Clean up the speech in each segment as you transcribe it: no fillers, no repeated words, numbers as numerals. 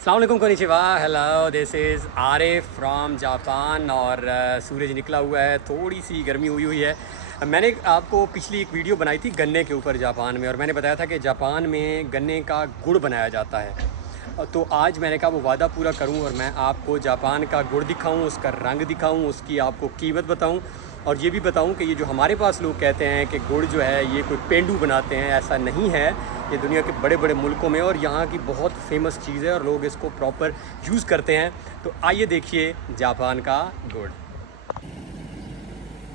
अस्सलाम वालेकुम konnichiwa, hello, this is Arif from Japan. और सूरज निकला हुआ है, थोड़ी सी गर्मी हुई हुई है। मैंने आपको पिछली एक वीडियो बनाई थी गन्ने के ऊपर जापान में, और मैंने बताया था कि जापान में गन्ने का गुड़ बनाया जाता है। तो आज मैंने कहा वो वादा पूरा करूं और मैं आपको जापान का गुड़ दिखाऊं, उसका रंग दिखाऊं, उसकी आपको कीमत बताऊं, और ये भी बताऊं कि ये जो हमारे पास लोग कहते हैं कि गुड़ जो है ये कोई पेंडू बनाते हैं, ऐसा नहीं है। ये दुनिया के बड़े बड़े मुल्कों में और यहाँ की बहुत फेमस चीज़ है और लोग इसको प्रॉपर यूज़ करते हैं। तो आइए देखिए जापान का गुड़।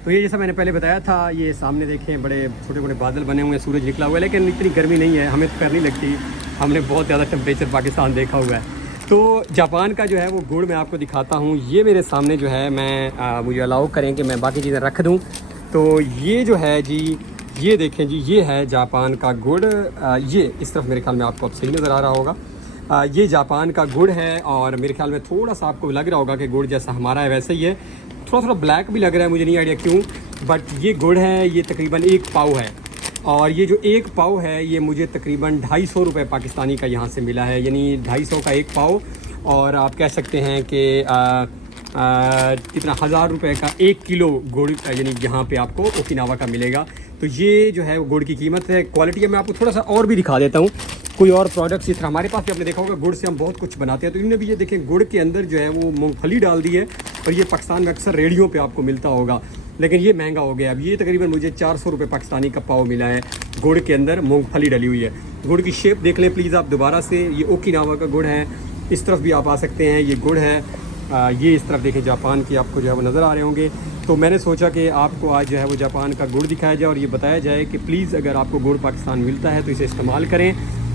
तो ये जैसा मैंने पहले बताया था, ये सामने देखें बड़े छोटे छोटे बादल बने हुए हैं, सूरज निकला हुआ है, लेकिन इतनी गर्मी नहीं है, हमें तो करनी लगती। हमने बहुत ज़्यादा टेम्परेचर पाकिस्तान देखा हुआ है। तो जापान का जो है वो गुड़ मैं आपको दिखाता हूँ। ये मेरे सामने जो है, मैं मुझे अलाउ करें कि मैं बाकी चीज़ें रख दूँ। तो ये जो है जी, ये देखें जी, ये है जापान का गुड़। ये इस तरफ मेरे ख्याल में आपको अब सही नज़र आ रहा होगा। ये जापान का गुड़ है और मेरे ख्याल में थोड़ा सा आपको लग रहा होगा कि गुड़ जैसा हमारा है वैसे ही है। थोड़ा थोड़ा ब्लैक भी लग रहा है, मुझे नहीं आइडिया क्यों, बट ये गुड़ है। ये तकरीबन 1 पाव है और ये जो 1 पाव है ये मुझे तकरीबन 250 रुपये पाकिस्तानी का यहाँ से मिला है, यानी 250 का 1 पाव। और आप कह सकते हैं कि कितना 1000 रुपये का 1 किलो गुड़ यानी यहाँ पे आपको ओकिनावा का मिलेगा। तो ये जो है वो गुड़ की कीमत है। क्वालिटी मैं आपको थोड़ा सा और भी दिखा देता हूँ, कोई और प्रोडक्ट्स इस तरह हमारे पास भी आपने देखा होगा, गुड़ से हम बहुत कुछ बनाते हैं। तो इन्होंने भी ये देखें गुड़ के अंदर जो है वो मूंगफली डाल दी है, और ये पाकिस्तान में अक्सर रेडियो पे आपको मिलता होगा, लेकिन ये महंगा हो गया। अब ये तकरीबन मुझे 400 रुपये पाकिस्तानी का पाव मिला है, गुड़ के अंदर मूंगफली डली हुई है। गुड़ की शेप देख लें प्लीज़ आप दोबारा से, ये ओकिनावा का गुड़ है। इस तरफ भी आप आ सकते हैं, ये गुड़ है। ये इस तरफ देखें जापान की आपको जो है वो नज़र आ रहे होंगे। तो मैंने सोचा कि आपको आज जो है वो जापान का गुड़ दिखाया जाए और ये बताया जाए कि प्लीज़ अगर आपको गुड़ पाकिस्तान मिलता है तो इसे इस्तेमाल करें,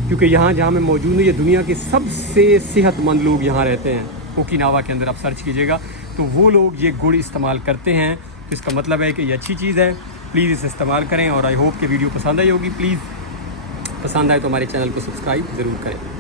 क्योंकि यहाँ जहाँ मैं मौजूद हूँ ये दुनिया के सबसे सेहतमंद लोग यहाँ रहते हैं। ओकिनावा के अंदर आप सर्च कीजिएगा तो वो लोग ये गुड़ इस्तेमाल करते हैं। इसका मतलब है कि ये अच्छी चीज़ है, प्लीज़ इसे इस्तेमाल करें। और आई होप कि वीडियो पसंद आई होगी। प्लीज़ पसंद आए तो हमारे चैनल को सब्सक्राइब ज़रूर करें।